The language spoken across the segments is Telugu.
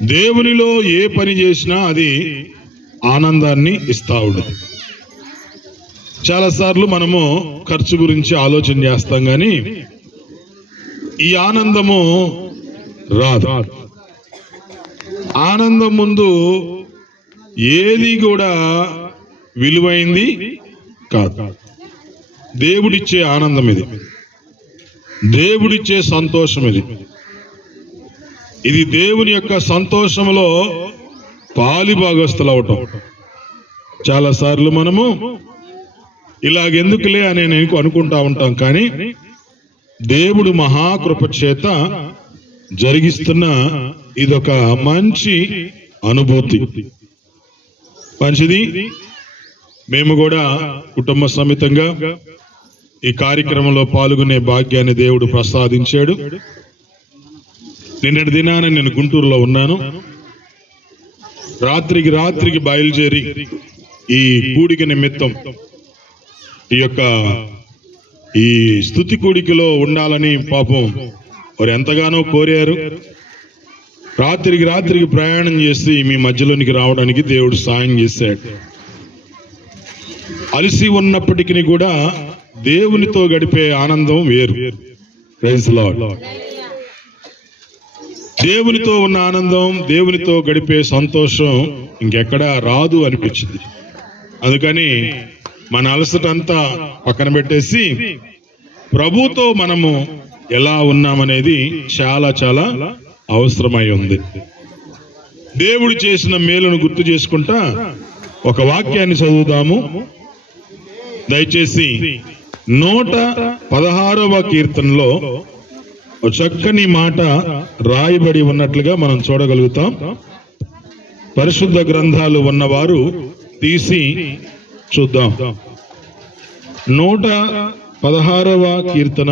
దేవునిలో ఏ పని చేసినా అది ఆనందాన్ని ఇస్తా ఉండదు. చాలాసార్లు మనము ఖర్చు గురించి ఆలోచన చేస్తాం, కానీ ఈ ఆనందము రాదు. ఆనందం ముందు ఏది కూడా విలువైంది కాదు. దేవుడిచ్చే ఆనందం ఇది, దేవుడిచ్చే సంతోషం ఇది. ఇది దేవుని యొక్క సంతోషంలో పాలిభాగస్తులు అవటం. చాలాసార్లు మనము ఇలాగెందుకులే అని నేను అనుకుంటా ఉంటాం, కానీ దేవుడు మహాకృప చేత జరిగిస్తున్న ఇదొక మంచి అనుభూతి, మంచిది. మేము కూడా కుటుంబ సమేతంగా ఈ కార్యక్రమంలో పాల్గొనే భాగ్యాన్ని దేవుడు ప్రసాదించాడు. నిన్నటి దినాన నేను గుంటూరులో ఉన్నాను. రాత్రికి బయలుదేరి ఈ కూడిక నిమిత్తం ఈ స్తుతి కూడికలో ఉండాలని పాపం వారు ఎంతగానో కోరారు. రాత్రికి ప్రయాణం చేసి మీ మధ్యలోనికి రావడానికి దేవుడు సాయం చేశాడు. అలసి ఉన్నప్పటికీ కూడా దేవునితో గడిపే ఆనందం వేరు. Praise Lord. దేవునితో ఉన్న ఆనందం, దేవునితో గడిపే సంతోషం ఇంకెక్కడా రాదు అనిపించింది. అందుకని మన అలసటంతా పక్కన పెట్టేసి ప్రభుతో మనము ఎలా ఉన్నామనేది చాలా చాలా అవసరమై ఉంది. దేవుడు చేసిన మేలును గుర్తు చేసుకుంటా ఒక వాక్యాన్ని చదువుదాము. దయచేసి 116వ కీర్తనలో ఒక చక్కని మాట రాయబడి ఉన్నట్లుగా మనం చూడగలుగుతాం. పరిశుద్ధ గ్రంథాలు ఉన్నవారు తీసి చూద్దాం. 116వ కీర్తన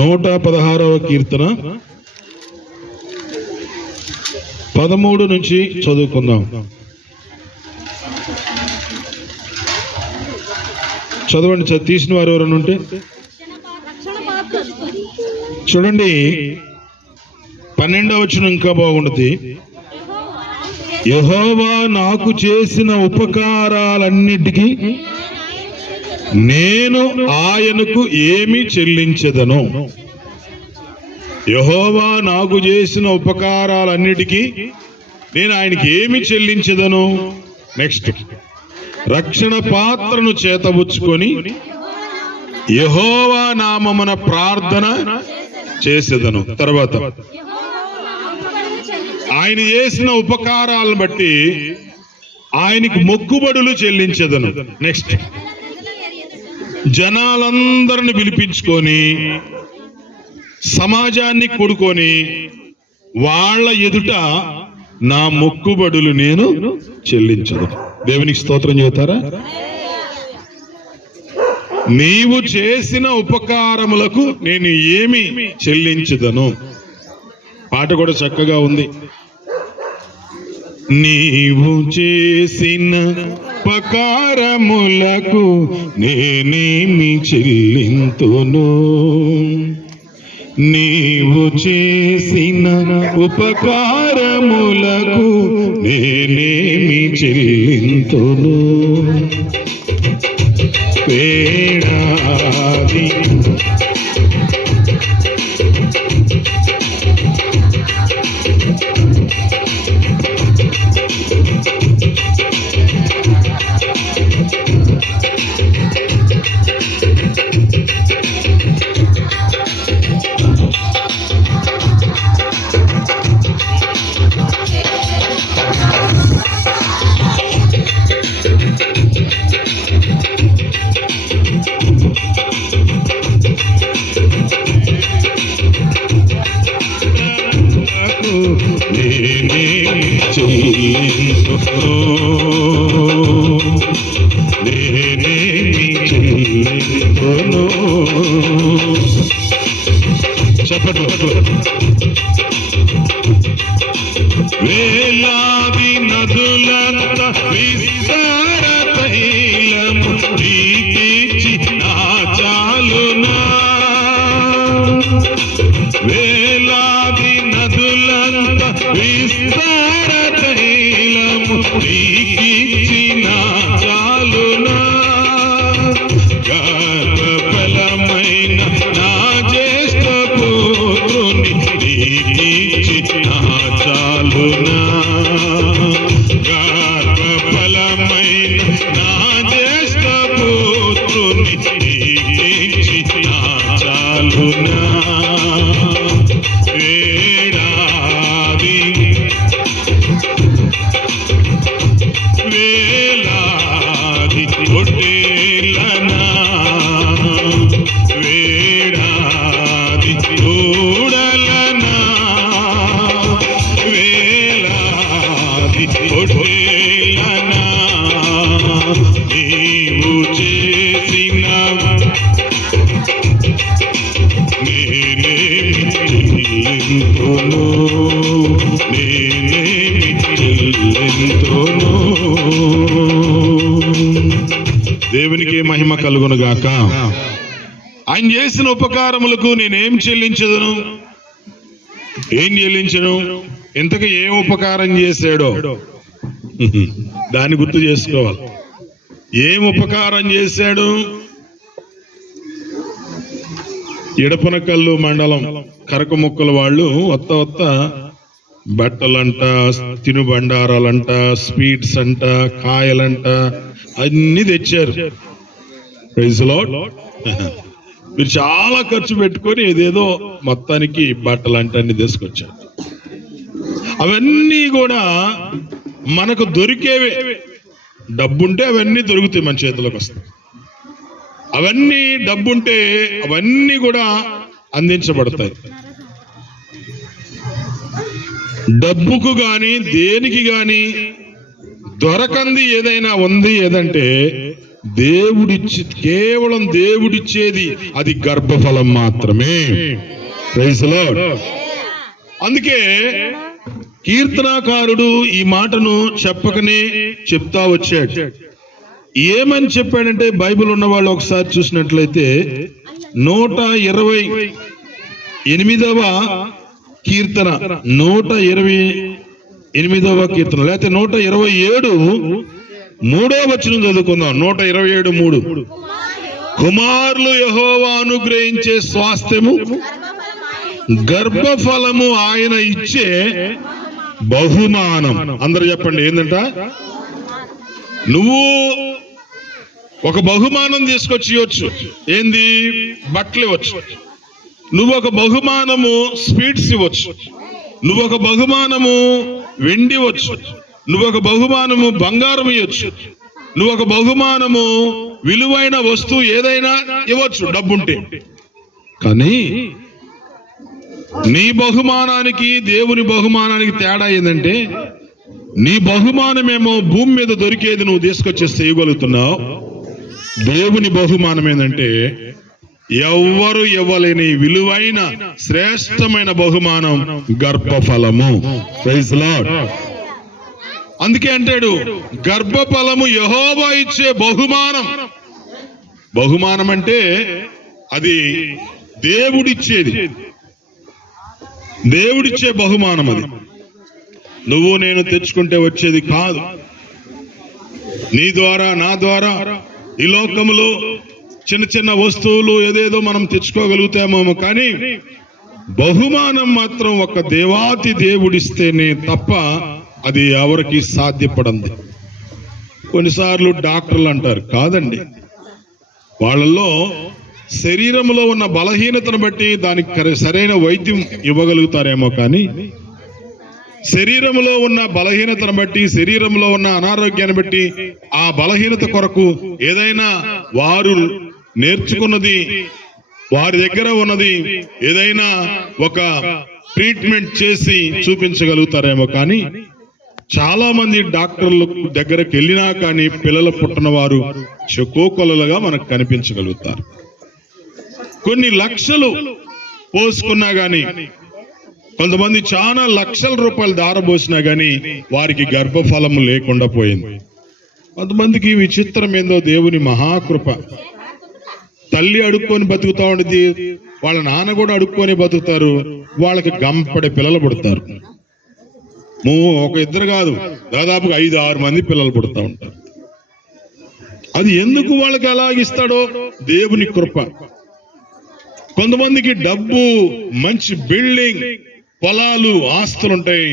116వ కీర్తన 13 నుంచి చదువుకుందాం. చదవండి. తీసిన వారు ఎవరైనా ఉంటే చూడండి. 12వ వచనం ఇంకా బాగుంటుంది. యెహోవా నాకు చేసిన ఉపకారాలన్నిటికీ నేను ఆయనకు ఏమి చెల్లించెదను. యెహోవా నాకు చేసిన ఉపకారాలన్నిటికీ నేను ఆయనకి ఏమి చెల్లించెదను. నెక్స్ట్, రక్షణ పాత్రను చేతబుచ్చుకొని యెహోవా నామమున ప్రార్థన చేసేదను. తర్వాత ఆయన చేసిన ఉపకారాలను బట్టి ఆయనకి మొక్కుబడులు చెల్లించెదను. నెక్స్ట్, జనాలందరిని పిలిపించుకొని సమాజాన్ని కూడుకొని వాళ్ళ ఎదుట నా మొక్కుబడులు నేను చెల్లించదు. దేవునికి స్తోత్రం చెబుతారా? నీవు చేసిన ఉపకారములకు నేను ఏమి చెల్లించదను. పాట కూడా చక్కగా ఉంది. నీవు చేసిన ఉపకారములకు నేనేమి చెల్లింతును. నీవు చేసిన ఉపకారములకు నేనేమి చెల్లింతును. వేడాది వేలాది నదులంత విస్తార తైలము నీకిచ్చి నా చాలునా. వేలాది నదులంత విస్తార తైలము నీకిచ్చిన చాలునా గర్భఫలమైన నా జ్యేష్ఠ పుత్రుని నీకిచ్చిన చాలునా గర్భఫలమైన నా జ్యేష్ఠ పుత్రుని నీకిచ్చిన చాలునా వేలాది పొట్టేలనా వేడాది దూడలనా వేలాది పొట్టేలనా నీవు చేసిన నేనేమి చెల్లింతును దేవునికి మహిమ కలుగును గాక. ఆయన చేసిన ఉపకారములకు నేనేం చెల్లించదును? ఏం చెల్లించను? ఇంతకు ఏం ఉపకారం చేశాడో దాన్ని గుర్తు చేసుకోవాలి. ఏం ఉపకారం చేశాడు? ఎడపనకల్లు మండలం కరకముక్కల వాళ్ళు వత్త బట్టలంట, తినుబండారాలంట, స్వీట్స్ అంట, కాయలంట అన్ని తెచ్చారు. Praise Lord. మీరు చాలా ఖర్చు పెట్టుకొని ఏదేదో మొత్తానికి బట్టలంట అన్ని తీసుకొచ్చారు. అవన్నీ కూడా మనకు దొరికేవే. డబ్బుంటే అవన్నీ దొరుకుతాయి, మన చేతిలోకి వస్తాయి. అవన్నీ డబ్బుంటే అవన్నీ కూడా అందించబడతాయి. డబ్బుకు గాని దేనికి గాని దొరకంది ఏదైనా ఉంది ఏదంటే కేవలం దేవుడిచ్చేది అది గర్భఫలం మాత్రమే. Praise lord. అందుకే కీర్తనాకారుడు ఈ మాటను చెప్పకనే చెప్తా వచ్చాడు. ఏమని చెప్పాడంటే బైబిల్ ఉన్న వాళ్ళు ఒకసారి చూసినట్లయితే 128వ కీర్తన 128వ కీర్తన లేకపోతే 127 3వ వచనం చదువుకుందాం. 127:3 కుమారులు యెహోవా అనుగ్రహించే స్వాస్థ్యము గర్భఫలము ఆయన ఇచ్చే బహుమానం. అందరూ చెప్పండి ఏంటంట? నువ్వు ఒక బహుమానం తీసుకొచ్చి ఇవ్వచ్చు. ఏంది? బట్టలు ఇవ్వచ్చు. నువ్వు ఒక బహుమానము స్వీట్స్ ఇవ్వచ్చు. నువ్వు ఒక బహుమానము వెండి ఇవ్వచ్చు. నువ్వు ఒక బహుమానము బంగారం ఇవ్వచ్చు. నువ్వు ఒక బహుమానము విలువైన వస్తువు ఏదైనా ఇవ్వచ్చు డబ్బుంటే. కానీ నీ బహుమానానికి దేవుని బహుమానానికి తేడా ఏంటంటే నీ బహుమానమేమో భూమి మీద దొరికేది నువ్వు తీసుకొచ్చేస్తే ఇవ్వగలుగుతున్నావు. దేవుని బహుమానం ఏంటంటే ఎవ్వరు ఇవ్వలేని విలువైన శ్రేష్టమైన బహుమానం గర్భఫలము. Praise lord. అందుకే అంటాడు గర్భఫలము యెహోవా ఇచ్చే బహుమానం. బహుమానం అంటే అది దేవుడిచ్చేది, దేవుడిచ్చే బహుమానం. అది నువ్వు నేను తెచ్చుకుంటే వచ్చేది కాదు. నీ ద్వారా నా ద్వారా ఈ లోకములో చిన్న చిన్న వస్తువులు ఏదేదో మనం తెచ్చుకోగలుగుతామేమో, కానీ బహుమానం మాత్రం ఒక దేవాతి దేవుడిస్తేనే తప్ప అది ఎవరికి సాధ్యపడంది. కొన్నిసార్లు డాక్టర్లు అంటారు, కాదండి, వాళ్ళల్లో శరీరంలో ఉన్న బలహీనతను బట్టి దానికి సరైన వైద్యం ఇవ్వగలుగుతారేమో, కానీ శరీరంలో ఉన్న బలహీనతను బట్టి, శరీరంలో ఉన్న అనారోగ్యాన్ని బట్టి ఆ బలహీనత కొరకు ఏదైనా వారు నేర్చుకున్నది, వారి దగ్గర ఉన్నది ఏదైనా ఒక ట్రీట్మెంట్ చేసి చూపించగలుగుతారేమో, కానీ చాలా మంది డాక్టర్ల దగ్గరకు వెళ్ళినా కానీ పిల్లలు పుట్టిన వారు చెకోకొలలుగా మనకు కనిపించగలుగుతారు. కొన్ని లక్షలు పోసుకున్నా గాని, కొంతమంది చాలా లక్షల రూపాయలు దారబోసినా గాని వారికి గర్భఫలము లేకుండా పోయింది. కొంతమందికి విచిత్రం ఏందో దేవుని మహాకృప. తల్లి అడుక్కొని బతుకుతా ఉండేది, వాళ్ళ నాన్న కూడా అడుక్కొని బతుకుతారు. వాళ్ళకి గంపడి పిల్లలు పుడతారు. ఒక ఇద్దరు కాదు, దాదాపుగా 5-6 మంది పిల్లలు పుడతా ఉంటారు. అది ఎందుకు వాళ్ళకి అలాగిస్తాడో దేవుని కృప. కొంతమందికి డబ్బు, మంచి బిల్డింగ్, పొలాలు, ఆస్తులుంటాయి.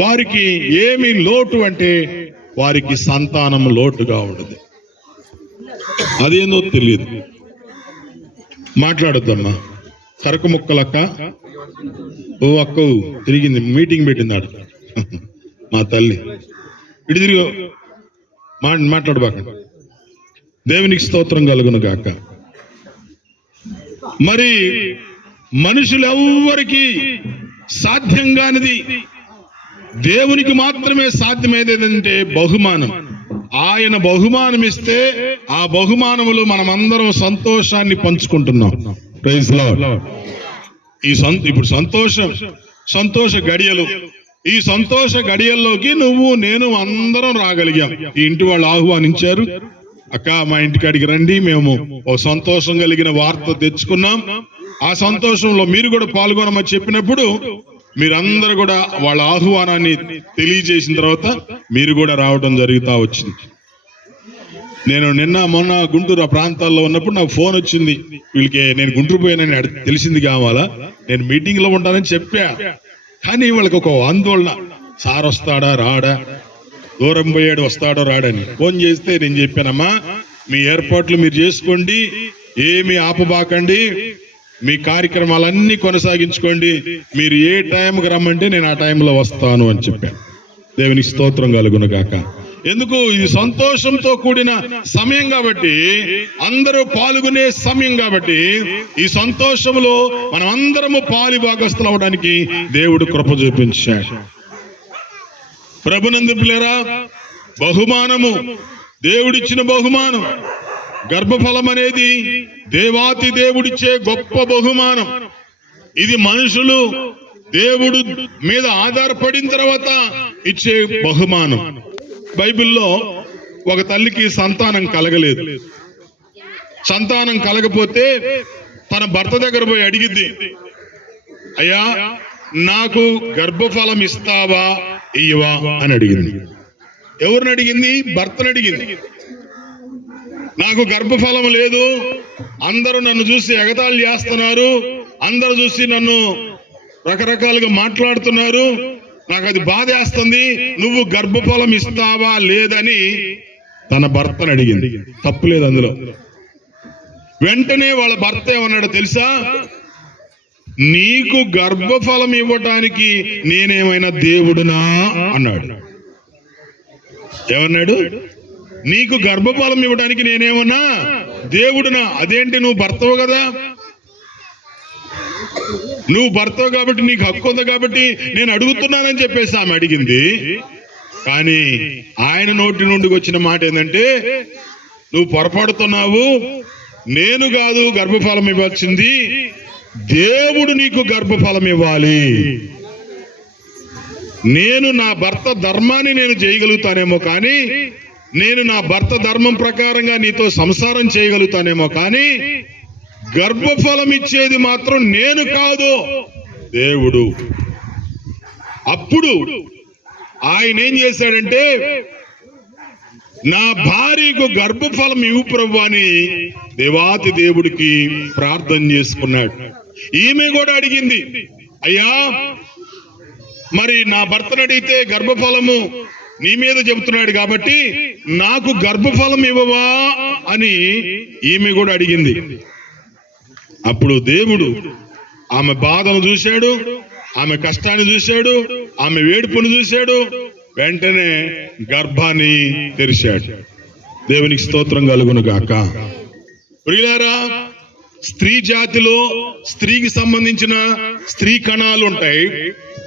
వారికి ఏమి లోటు అంటే వారికి సంతానం లోటుగా ఉండదు. అదేందో తెలియదు. మాట్లాడొద్దమ్మా. కరకు ముక్కలక్క, ఓ అక్క తిరిగింది, మీటింగ్ పెట్టిందాడు మా తల్లి. ఇటు తిరిగి మాట్లాడబాక. దేవునికి స్తోత్రం కలుగును గాక. మరి మనుషులు ఎవ్వరికి సాధ్యం కానిది దేవునికి మాత్రమే సాధ్యమేదేదంటే బహుమానం. ఆయన బహుమానం ఇస్తే ఆ బహుమానములు మనమందరం సంతోషాన్ని పంచుకుంటున్నాం. Praise lord. ఇప్పుడు సంతోష గడియలు. ఈ సంతోష గడియల్లోకి నువ్వు నేను అందరం రాగలిగాం. ఈ ఇంటి వాళ్ళు ఆహ్వానించారు, అక్క మా ఇంటికాడికి రండి, మేము ఒక సంతోషం కలిగిన వార్త తెచ్చుకున్నాం, ఆ సంతోషంలో మీరు కూడా పాల్గొనమని చెప్పినప్పుడు మీరందరూ కూడా వాళ్ళ ఆహ్వానాన్ని తెలియజేసిన తర్వాత మీరు కూడా రావడం జరుగుతూ వచ్చింది. నేను మొన్న గుంటూరు ఆ ప్రాంతాల్లో ఉన్నప్పుడు నాకు ఫోన్ వచ్చింది. వీళ్ళకి నేను గుంటూరు పోయానని తెలిసింది కావాలా, నేను మీటింగ్ లో ఉంటానని చెప్పా. కానీ వాళ్ళకి ఒక ఆందోళన, సార్ వస్తాడా రాడా, దూరం పోయాడు వస్తాడో రాడని. ఫోన్ చేస్తే నేను చెప్పానమ్మా, మీ ఏర్పాట్లు మీరు చేసుకోండి, ఏమి ఆపబాకండి, మీ కార్యక్రమాలన్నీ కొనసాగించుకోండి, మీరు ఏ టైంకి రమ్మంటే నేను ఆ టైంలో వస్తాను అని చెప్పాను. దేవునికి స్తోత్రం కలుగును గాక. ఎందుకు? ఇది సంతోషంతో కూడిన సమయం కాబట్టి, అందరూ పాల్గొనే సమయం కాబట్టి, ఈ సంతోషంలో మనం అందరము పాలి భాగస్థులు అవడానికి దేవుడు కృప చూపించాడు. ప్రభునందు పిల్లరా, బహుమానము, దేవుడిచ్చిన బహుమానం గర్భఫలం అనేది దేవాతి దేవుడిచ్చే గొప్ప బహుమానం. ఇది మనుషులు దేవుడు మీద ఆధారపడిన తర్వాత ఇచ్చే బహుమానం. బైబిల్లో ఒక తల్లికి సంతానం కలగలేదు. సంతానం కలగపోతే తన భర్త దగ్గర పోయి అడిగిద్ది, అయ్యా నాకు గర్భఫలం ఇస్తావా ఇయ్యవా అని అడిగింది. ఎవరిని అడిగింది? భర్తను అడిగింది. నాకు గర్భఫలం లేదు, అందరూ నన్ను చూసి ఎగతాళి చేస్తున్నారు, అందరూ చూసి నన్ను రకరకాలుగా మాట్లాడుతున్నారు, నాకు అది బాధేస్తుంది, నువ్వు గర్భఫలం ఇస్తావా లేదని తన భర్తను అడిగింది. తప్పులేదు అందులో. వెంటనే వాళ్ళ భర్త ఏమన్నాడో తెలుసా? నీకు గర్భఫలం ఇవ్వటానికి నేనేమైనా దేవుడునా అన్నాడు. ఏమన్నాడు? నీకు గర్భఫలం ఇవ్వడానికి నేనేమన్నా దేవుడునా? అదేంటి, నువ్వు భర్తవు కదా, నువ్వు భర్తవు కాబట్టి నీకు హక్కు ఉంది కాబట్టి నేను అడుగుతున్నానని చెప్పేసి ఆమె అడిగింది. కానీ ఆయన నోటి నుండి వచ్చిన మాట ఏంటంటే, నువ్వు పొరపడుతున్నావు, నేను కాదు గర్భఫలం ఇవ్వాల్సింది, దేవుడు నీకు గర్భఫలం ఇవ్వాలి. నేను నా భర్త ధర్మాన్ని నేను చేయగలుగుతానేమో కానీ, నేను నా భర్త ధర్మం ప్రకారంగా నీతో సంసారం చేయగలుగుతానేమో కానీ గర్భఫలం ఇచ్చేది మాత్రం నేను కాదు, దేవుడు. అప్పుడు ఆయన ఏం చేశాడంటే, నా భార్యకు గర్భఫలం ఇవ్వు ప్రభు అని దేవాతి దేవుడికి ప్రార్థన చేసుకున్నాడు. ఈమె కూడా అడిగింది, అయ్యా మరి నా భర్తను అడిగితే గర్భఫలము నీ మీద చెబుతున్నాడు కాబట్టి నాకు గర్భఫలం ఇవ్వవా అని ఈమె కూడా అడిగింది. అప్పుడు దేవుడు ఆమె బాధను చూశాడు, ఆమె కష్టాన్ని చూశాడు, ఆమె వేడుపును చూశాడు, వెంటనే గర్భాన్ని తెరిచాడు. దేవునికి స్తోత్రం కలుగును గాక. ప్రియులారా, స్త్రీ జాతిలో స్త్రీకి సంబంధించిన స్త్రీ కణాలు ఉంటాయి,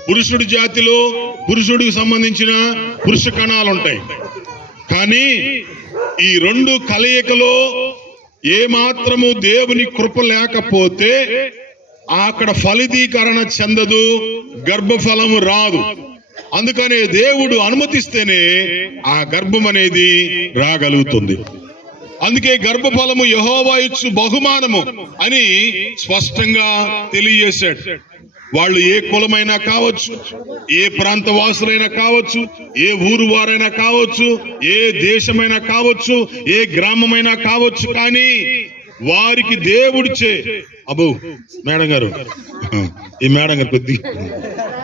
పురుషుడి జాతిలో పురుషుడికి సంబంధించిన పురుష కణాలు ఉంటాయి. కానీ ఈ రెండు కలయికలో ఏ మాత్రము దేవుని కృప లేకపోతే అక్కడ ఫలితీకరణ చెందదు, గర్భఫలము రాదు. అందుకనే దేవుడు అనుమతిస్తేనే ఆ గర్భం అనేది రాగలుగుతుంది. అందుకే గర్భఫలము యెహోవా ఇచ్చు బహుమానము అని స్పష్టంగా తెలియజేశాడు. వాళ్ళు ఏ కులమైనా కావచ్చు, ఏ ప్రాంత వాసులైనా కావచ్చు, ఏ ఊరు వారైనా కావచ్చు, ఏ దేశమైనా కావచ్చు, ఏ గ్రామమైనా కావచ్చు, కానీ వారికి దేవుడిచ్చే అబ్బో మేడం గారు, ఈ మేడం గారు కొద్ది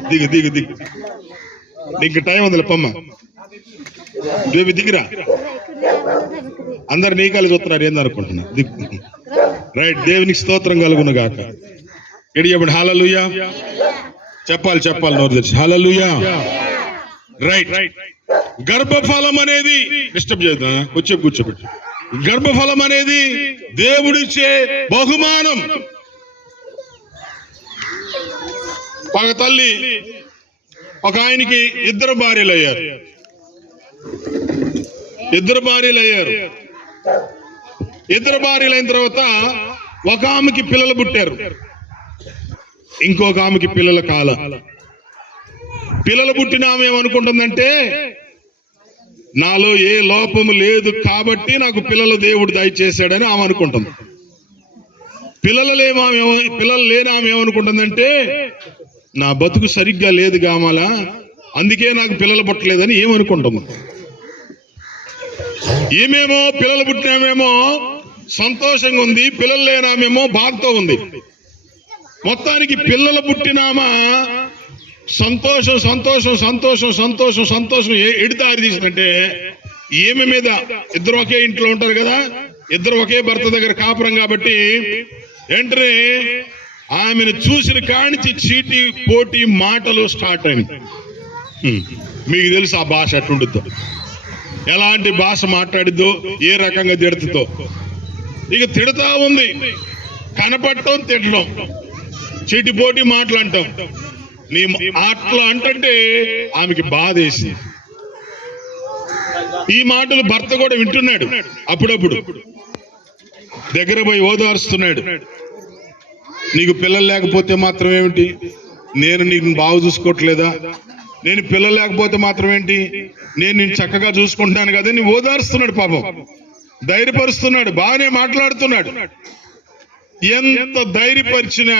దిగు దిగు దిగు నీకు టైం ఉంది లేపమ్మ, దేవి దిగిరా. అందరు నీ కాలు చూస్తున్నారు ఏందనుకుంటున్నా. దిగు రైట్. దేవునికి స్తోత్రం కలుగును గాక. ఎడి చెప్పండి హల్లెలూయా. చెప్పాలి నోరు తెరిచి హల్లెలూయా. రైట్. గర్భఫలం అనేది డిస్టర్బ్ చేద్దా, వచ్చే కూర్చోబెట్టి. గర్భఫలం అనేది దేవుడిచ్చే బహుమానం. ఒక తల్లి ఒక ఆయనకి ఇద్దరు భార్యలు అయ్యారు. ఇద్దరు భార్యలైన తర్వాత ఒక ఆమెకి పిల్లలు పుట్టారు, ఇంకొక ఆమెకి పిల్లల కాల. పిల్లలు పుట్టిన ఆమె ఏమనుకుంటుందంటే నాలో ఏ లోపము లేదు కాబట్టి నాకు పిల్లలు దేవుడు దయచేశాడని ఆమె అనుకుంటుంది. పిల్లలు లేని ఆమె ఏమనుకుంటుందంటే నా బతుకు సరిగ్గా లేదు కామాలా, అందుకే నాకు పిల్లలు పుట్టలేదని ఏమనుకుంటుంది. ఈమెమో పిల్లలు పుట్టినామేమో సంతోషంగా ఉంది, పిల్లలు లేనామేమో బాధతో ఉంది. మొత్తానికి పిల్లలు పుట్టినామా సంతోషం సంతోషం సంతోషం సంతోషం సంతోషం ఎడిదారి తీసిందంటే ఈమె మీద. ఇద్దరు ఒకే ఇంట్లో ఉంటారు కదా, ఇద్దరు ఒకే భర్త దగ్గర కాపురం కాబట్టి వెంటనే ఆమెను చూసిన కానించి చీటీ పోటీ మాటలు స్టార్ట్ అయింది. మీకు తెలుసు ఆ భాష అట్టుంటుందో, ఎలాంటి భాష మాట్లాడిద్దో, ఏ రకంగా తిడుతుందో. ఇక తిడతా ఉంది, కనపడటం తిట్టడం, చీటి పోటీ మాటలు అంటాం. నీ అట్లా అంటే ఆమెకి బాధ వేసింది. ఈ మాటలు భర్త కూడా వింటున్నాడు. అప్పుడప్పుడు దగ్గర పోయి ఓదారుస్తున్నాడు. నీకు పిల్లలు లేకపోతే మాత్రం ఏమిటి, నేను నీకు బాగా చూసుకోవట్లేదా, నేను పిల్లలు లేకపోతే మాత్రం ఏంటి, నేను నిన్ను చక్కగా చూసుకుంటాను కదా నీ ఓదారుస్తున్నాడు. పాపం ధైర్యపరుస్తున్నాడు, బాగానే మాట్లాడుతున్నాడు. ఎంత ధైర్యపరిచినా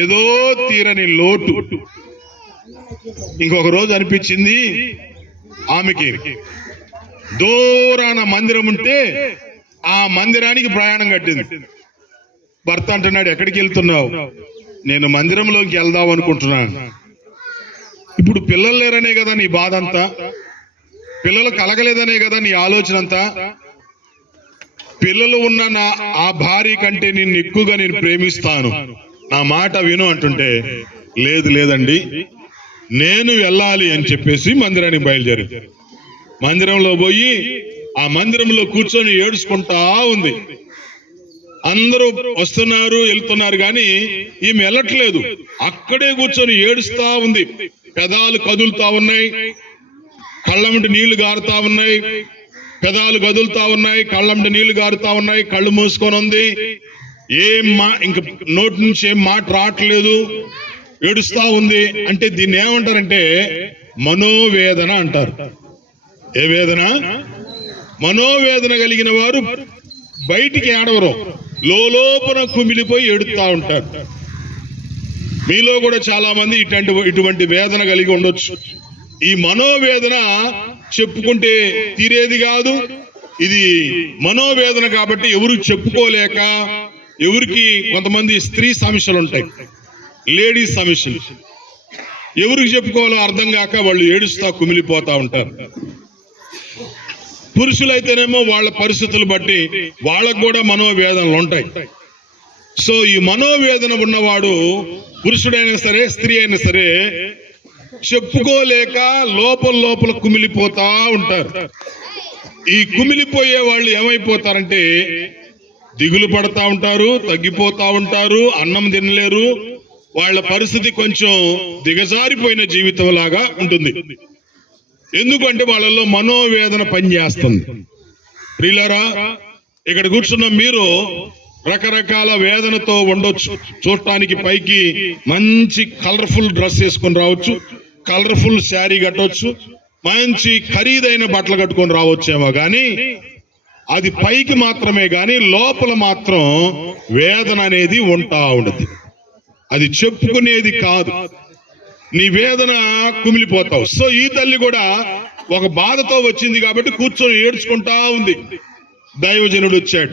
ఏదో తీరని లోటు. ఇంకొక రోజు అనిపించింది ఆమెకి, దూరాన మందిరం ఉంటే ఆ మందిరానికి ప్రయాణం కట్టింది. భర్త అంటున్నాడు, ఎక్కడికి వెళ్తున్నావు? నేను మందిరంలోకి వెళ్దాం అనుకుంటున్నాను. ఇప్పుడు పిల్లలు లేరనే కదా నీ బాధ అంతా, పిల్లలు కలగలేదనే కదా నీ ఆలోచన అంతా. పిల్లలు ఉన్న ఆ భార్య కంటే నిన్ను ఎక్కువగా నేను ప్రేమిస్తాను, నా మాట విను అంటుంటే, లేదండి నేను వెళ్ళాలి అని చెప్పేసి మందిరానికి బయలుదేరి మందిరంలో పోయి ఆ మందిరంలో కూర్చొని ఏడుచుకుంటా ఉంది. అందరూ వస్తున్నారు వెళ్తున్నారు కానీ ఈమె వెళ్ళట్లేదు, అక్కడే కూర్చొని ఏడుస్తా ఉంది. పెదాలు కదులుతా ఉన్నాయి, కళ్ళంటి నీళ్లు గారుతా ఉన్నాయి. పెదాలు కదులుతా ఉన్నాయి, కళ్ళంటి నీళ్లు గారుతా ఉన్నాయి. కళ్ళు మూసుకొని ఉంది, ఇంక నోటి నుంచి ఏం మాట రావట్లేదు, ఏడుస్తా ఉంది. అంటే దీన్ని ఏమంటారంటే మనోవేదన అంటారు. ఏ వేదన? మనోవేదన కలిగిన వారు బయటికి ఏడవరు, లోపల కుమిలిపోయి ఏడుస్తా ఉంటారు. మీలో కూడా చాలా మంది ఇటువంటి వేదన కలిగి ఉండొచ్చు. ఈ మనోవేదన చెప్పుకుంటే తీరేది కాదు. ఇది మనోవేదన కాబట్టి ఎవరికి చెప్పుకోలేక, ఎవరికి కొంతమంది స్త్రీ సమస్యలు ఉంటాయి, లేడీస్ సమస్యలు, ఎవరికి చెప్పుకోవాలో అర్థం కాక వాళ్ళు ఏడుస్తా కుమిలిపోతా ఉంటారు. పురుషులైతేనేమో వాళ్ళ పరిస్థితులు బట్టి వాళ్ళకు కూడా మనోవేదనలు ఉంటాయి. సో ఈ మనోవేదన ఉన్నవాడు పురుషుడైనా సరే స్త్రీ అయినా సరే చెప్పుకోలేక లోపల కుమిలిపోతా ఉంటారు. ఈ కుమిలిపోయే వాళ్ళు ఏమైపోతారంటే దిగులు పడతా ఉంటారు, తగ్గిపోతా ఉంటారు, అన్నం తినలేరు. వాళ్ళ పరిస్థితి కొంచెం దిగజారిపోయిన జీవితం లాగా ఉంటుంది. ఎందుకంటే వాళ్ళలో మనోవేదన పనిచేస్తుంది. ప్రియులారా, ఇక్కడ కూర్చున్న మీరు రకరకాల వేదనతో ఉండొచ్చు. చూడటానికి పైకి మంచి కలర్ఫుల్ డ్రెస్ వేసుకొని రావచ్చు, కలర్ఫుల్ శారీ కట్టవచ్చు, మంచి ఖరీదైన బట్టలు కట్టుకొని రావచ్చేమో కానీ అది పైకి మాత్రమే గాని లోపల మాత్రం వేదన అనేది ఉంటా ఉండదు. అది చెప్పుకునేది కాదు. నీ వేదన కుమిలిపోతావు. సో ఈ తల్లి కూడా ఒక బాధతో వచ్చింది కాబట్టి కూర్చొని ఏడ్చుకుంటా ఉంది. దైవజనుడు వచ్చాడు,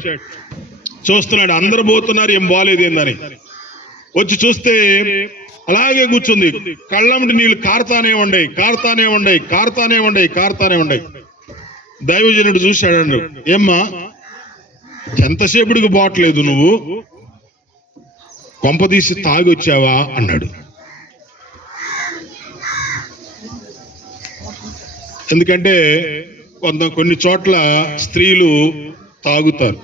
చూస్తున్నాడు, అందరు పోతున్నారు, ఏం బాలేదు ఏందని. వచ్చి చూస్తే అలాగే కూర్చుంది. కళ్ళమ్మటి నీళ్లు కారుతానే ఉండే. దైవజనుడు చూశాడు. ఏమ్మా, ఎంతసేపుడికి పోవట్లేదు, నువ్వు కొంపదీసి తాగి వచ్చావా అన్నాడు. ఎందుకంటే కొన్ని చోట్ల స్త్రీలు తాగుతారు.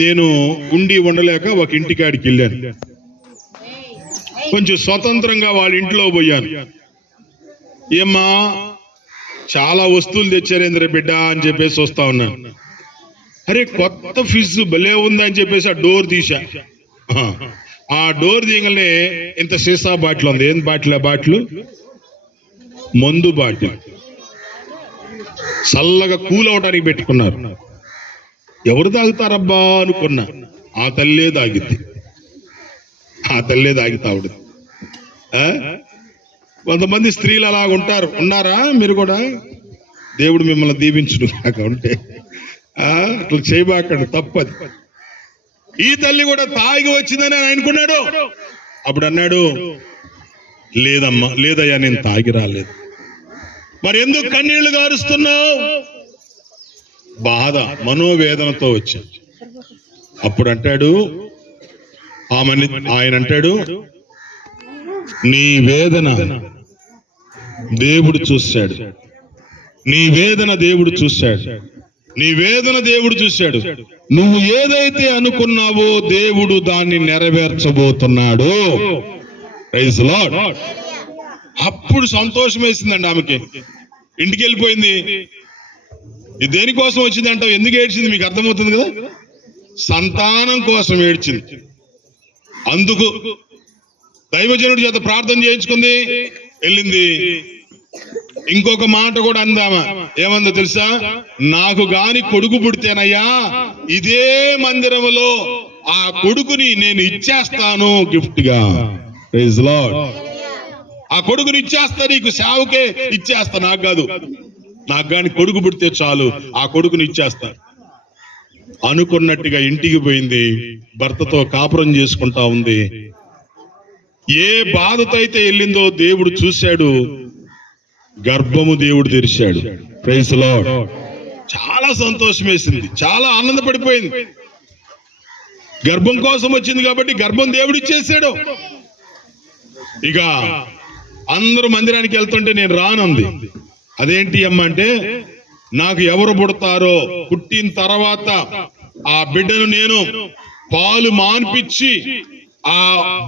నేను ఉండలేక ఒక ఇంటికాడికి వెళ్ళాను. కొంచెం స్వతంత్రంగా వాళ్ళ ఇంట్లో పోయాను. ఏమ్మా, చాలా వస్తువులు తెచ్చారేంద్ర బిడ్డ అని చెప్పేసి వస్తా ఉన్నాను. అరే, కొత్త ఫిజ్ భలే ఉందని చెప్పేసి ఆ డోర్ తీసా. ఆ డోర్ తీయగానే ఇంత సీసా బాటిల్ ఉంది. ఏం బాటిల్? మందు బాటిల్. చల్లగా కూల్ అవడానికి పెట్టుకున్నారు. ఎవరు తాగుతారబ్బా అనుకున్నా. ఆ తల్లే తాగిద్ది. తాగుడు. కొంతమంది స్త్రీలు అలా ఉన్నారా? మీరు కూడా దేవుడు మిమ్మల్ని దీవించును కాక ఉంటే అట్లా చేయబాకండి, తప్పది. ఈ తల్లి కూడా తాగి వచ్చిందని ఆయన అనుకున్నాడు. అప్పుడు అన్నాడు, లేదయ్యా, నేను తాగి రాలేదు. మరి ఎందుకు కన్నీళ్లు గారుస్తున్నావు? బాధ, మనోవేదనతో వచ్చా. అప్పుడు అంటాడు ఆయన అంటాడు, నీ వేదన దేవుడు చూశాడు. నువ్వు ఏదైతే అనుకున్నావో దేవుడు దాన్ని నెరవేర్చబోతున్నాడు. Praise lord. అప్పుడు సంతోషం వేసిందండి ఆమెకి. ఇంటికి వెళ్ళిపోయింది. ఇది దేనికోసం వచ్చింది అంటావు? ఎందుకు ఏడ్చింది మీకు అర్థమవుతుంది కదా. సంతానం కోసం ఏడ్చింది. అందుకు దైవజనుడి చేత ప్రార్థన చేయించుకుంది, వెళ్ళింది. ఇంకొక మాట కూడా అందామా. ఏమందో తెలుసా? నాకు గాని కొడుకు పుడితేనయ్యా, ఇదే మందిరములో ఆ కొడుకుని నేను ఇచ్చేస్తాను గిఫ్ట్ గా. Praise Lord. ఆ కొడుకుని ఇచ్చేస్తా, నీకు సేవకే ఇచ్చేస్తా, నాకు కాదు. నాకు గాని కొడుకు పుడితే చాలు, ఆ కొడుకుని ఇచ్చేస్తా అనుకున్నట్టుగా ఇంటికి పోయింది. భర్తతో కాపురం చేసుకుంటా ఉంది. ఏ బాధతో అయితే వెళ్ళిందో దేవుడు చూశాడు. గర్భము దేవుడు తెరిచాడు. Praise Lord. చాలా సంతోషం వేసింది, చాలా ఆనందపడిపోయింది. గర్భం కోసం వచ్చింది కాబట్టి గర్భం దేవుడు ఇచ్చేసాడు. ఇక అందరూ మందిరానికి వెళ్తుంటే నేను రానుంది. అదేంటి అమ్మ అంటే, నాకు ఎవరు పుడతారో, పుట్టిన తర్వాత ఆ బిడ్డను నేను పాలు మాన్పించి ఆ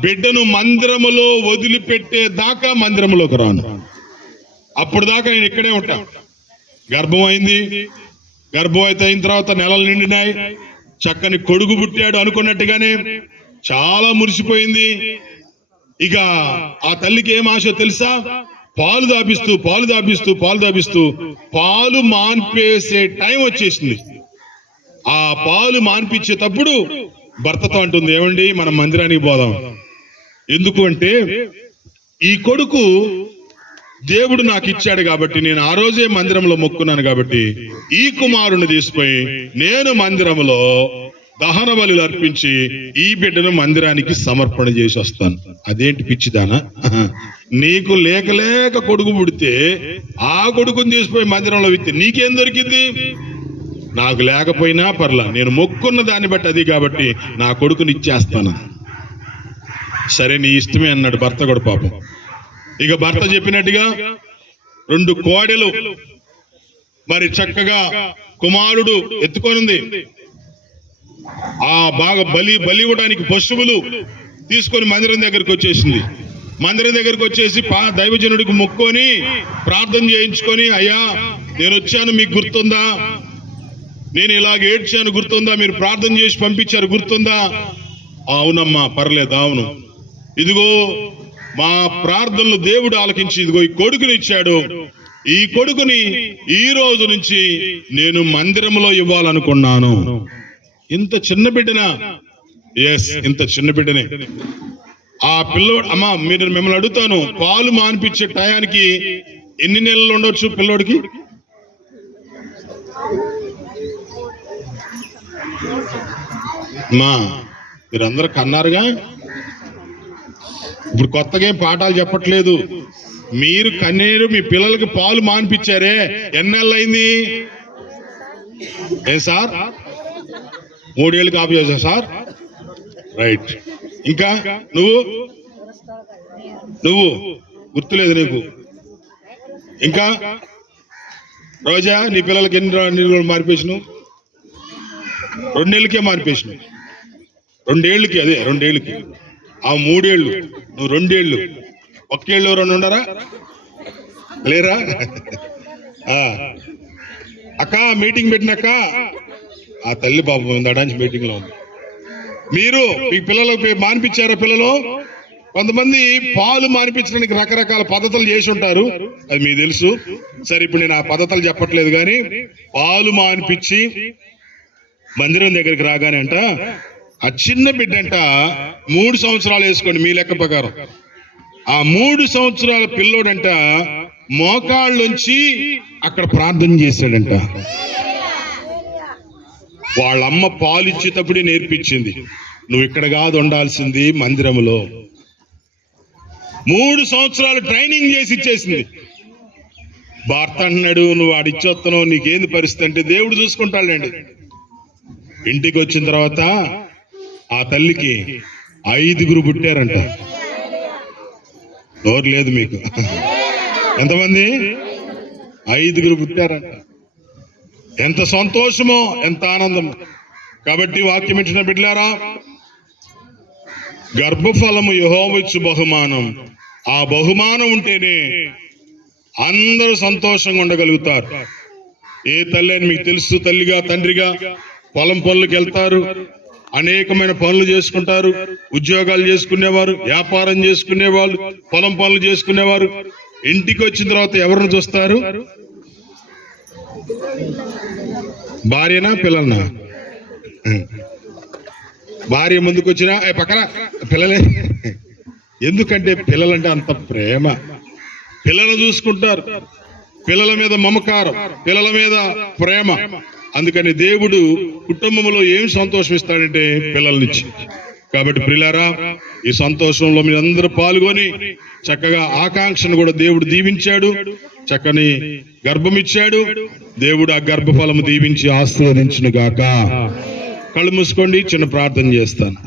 బిడ్డను మందిరములో వదిలిపెట్టే దాకా మందిరంలోకి రాను. అప్పుడు దాకా నేను ఇక్కడే ఉంటా. గర్భం అయింది. గర్భం అయిన తర్వాత నెలలు నిండినాయి. చక్కని కొడుకు పుట్టాడు అనుకున్నట్టుగానే చాలా మురిసిపోయింది. ఇక ఆ తల్లికి ఏం ఆశ తెలుసా? పాలు దాపిస్తూ పాలు మాన్పేసే టైం వచ్చేసింది. ఆ పాలు మాన్పించేటప్పుడు భర్తతో అంటుంది, ఏమండి మనం మందిరానికి పోదాం. ఎందుకు అంటే, ఈ కొడుకు దేవుడు నాకు ఇచ్చాడు కాబట్టి, నేను ఆ రోజే మందిరంలో మొక్కున్నాను కాబట్టి, ఈ కుమారుని తీసుకుపోయి నేను మందిరంలో దహన బలులు అర్పించి ఈ బిడ్డను మందిరానికి సమర్పణ చేసి వస్తాను. అదేంటి పిచ్చిదానా? నీకు లేక కొడుకు పుడితే ఆ కొడుకుని తీసుకుపోయి మందిరంలో విత్తే నీకేం దొరికింది? నాకు లేకపోయినా పర్లా, నేను మొక్కున్న దాన్ని బట్టి అది కాబట్టి నా కొడుకుని ఇచ్చేస్తాను. సరే, నీ ఇష్టమే అన్నాడు భర్త కూడా పాపం. ఇక భర్త చెప్పినట్టుగా 2 కోడెలు మరి చక్కగా కుమారుడు ఎత్తుకొనింది. ఆ బాగా బలి ఇవ్వడానికి పశువులు తీసుకొని మందిరం దగ్గరికి వచ్చేసింది. మందిరం దగ్గరికి వచ్చేసి దైవజనుడికి మొక్కుకొని ప్రార్థన చేయించుకొని, అయ్యా నేను వచ్చాను, మీకు గుర్తుందా? నేను ఇలాగ ఏడ్చాను, గుర్తుందా? మీరు ప్రార్థన చేసి పంపించారు, గుర్తుందా? అవునమ్మా, పర్లేదు, అవును. ఇదిగో మా ప్రార్థనలు దేవుడు ఆలకించి ఇదిగో ఈ కొడుకుని ఇచ్చాడు. ఈ కొడుకుని ఈ రోజు నుంచి నేను మందిరంలో ఇవ్వాలనుకున్నాను. ఇంత చిన్న బిడ్డనా? ఎస్, ఇంత చిన్న బిడ్డనే. ఆ పిల్లోడు, అమ్మా మీరు మిమ్మల్ని అడుగుతాను, పాలు మానిపించే టయానికి ఎన్ని నెలలు ఉండొచ్చు పిల్లోడికి? అమ్మా మీరందరూ కన్నారుగా, ఇప్పుడు కొత్తగా ఏం పాఠాలు చెప్పట్లేదు. మీరు కన్నీరు మీ పిల్లలకి పాలు మానిపించారే, ఎన్నేళ్ళు అయింది? ఏ సార్ 3 ఏళ్ళు కాపీ చేసా సార్? రైట్. ఇంకా నువ్వు గుర్తులేదు నీకు? ఇంకా రోజా నీ పిల్లలకి ఎన్ని రోజులు మారిపేసినావు? 2 ఏళ్ళకే మారిపేసినావు. 2 ఏళ్ళకి, అదే 2 ఏళ్ళకి. ఆ 3 ఏళ్ళు, నువ్వు 2 ఏళ్ళు. 1 ఏళ్ళు 2 ఉండరా? లేరా? అక్క మీటింగ్ పెట్టినాక ఆ తల్లి పాపం అడాంచి మీటింగ్ లో ఉంది. మీరు మీ పిల్లలకు మానిపించారా? పిల్లలు కొంతమంది పాలు మానిపించడానికి రకరకాల పద్ధతులు చేసి ఉంటారు, అది మీకు తెలుసు. సరే ఇప్పుడు నేను ఆ పద్ధతులు చెప్పట్లేదు, కానీ పాలు మానిపించి మందిరం దగ్గరికి రాగానే అంట ఆ చిన్న బిడ్డంట 3 సంవత్సరాలు వేసుకోండి మీ లెక్క ప్రకారం. ఆ 3 సంవత్సరాల పిల్లోడంట మోకాళ్ళుంచి అక్కడ ప్రార్థన చేశాడంట. వాళ్ళమ్మ పాలిచ్చేటప్పుడే నేర్పించింది, నువ్వు ఇక్కడ కాదు ఉండాల్సింది మందిరములో. 3 సంవత్సరాలు ట్రైనింగ్ చేసి ఇచ్చేసింది. భర్త అన్నాడు, నువ్వు ఆడిచ్చొస్తున్నావు, నీకేంది పరిస్థితి అంటే, దేవుడు చూసుకుంటాడండి. ఇంటికి వచ్చిన తర్వాత ఆ తల్లికి 5గురు పుట్టారంట. నోరు లేదు మీకు? ఎంతమంది? 5గురు పుట్టారంట. ఎంత సంతోషమో, ఎంత ఆనందమో. కాబట్టి వాక్యం ఇచ్చిన బిడ్డలారా, గర్భఫలము యెహోవా ఇచ్చు బహుమానం. ఆ బహుమానం ఉంటేనే అందరూ సంతోషంగా ఉండగలుగుతారు. ఏ తల్లి అని మీకు తెలుసు, తల్లిగా తండ్రిగా పొలం పనులకు వెళ్తారు, అనేకమైన పనులు చేసుకుంటారు, ఉద్యోగాలు చేసుకునేవారు, వ్యాపారం చేసుకునేవాళ్ళు, పొలం పనులు చేసుకునేవారు. ఇంటికి వచ్చిన తర్వాత ఎవరిని చూస్తారు? భార్యనా పిల్లలనా? భార్య ముందుకు వచ్చినా పక్కన పిల్లలే. ఎందుకంటే పిల్లలంటే అంత ప్రేమ. పిల్లలు చూసుకుంటారు, పిల్లల మీద మమకారం, పిల్లల మీద ప్రేమ. అందుకని దేవుడు కుటుంబంలో ఏం సంతోషం ఇస్తాడంటే పిల్లల్నిచ్చి. కాబట్టి ప్రియులారా, ఈ సంతోషంలో మీరందరూ పాల్గొని చక్కగా ఆకాంక్షను కూడా దేవుడు దీవించాడు, చక్కని గర్భం ఇచ్చాడు. దేవుడు ఆ గర్భఫలము దీవించి ఆశీర్వదించును గాక. కళ్ళు మూసుకోండి, చిన్న ప్రార్థన చేస్తాను.